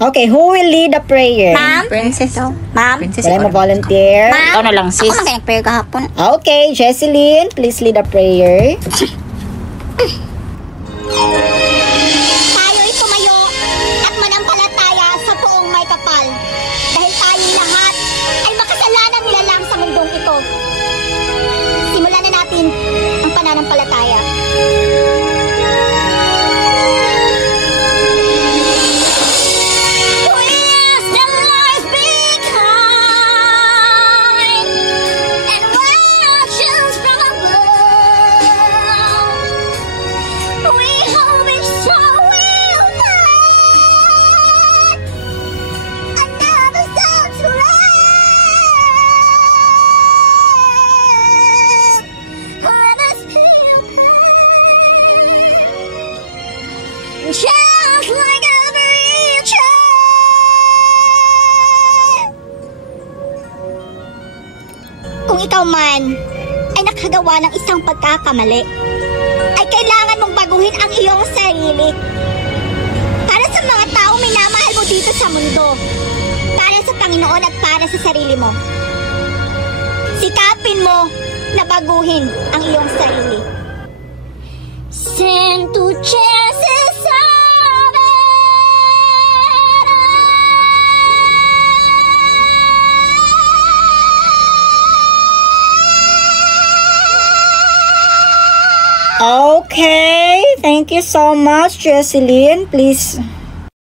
Okay, who will lead the prayer? Ma'am? Princess. Ma'am? Princess. Wala mo volunteer? Ma'am? Ikaw na lang, sis. Ako na nag-prayer kahapon. Okay, Jesseline, please lead the prayer. Tayo'y tumayo at manampalataya sa poong may kapal. Dahil tayong lahat ay makasalanan nilalang sa mundong ito. Simulan na natin ang pananampalataya. Just like every child. Kung ikaw man ay nakagawa ng isang pagkakamali, ay kailangan mong baguhin ang iyong sarili. Para sa mga tao minamahal mo dito sa mundo, para sa Panginoon at para sa sarili mo. Sikapin mo na baguhin ang iyong sarili. Send to chances. Okay, thank you so much, Jesseline. Please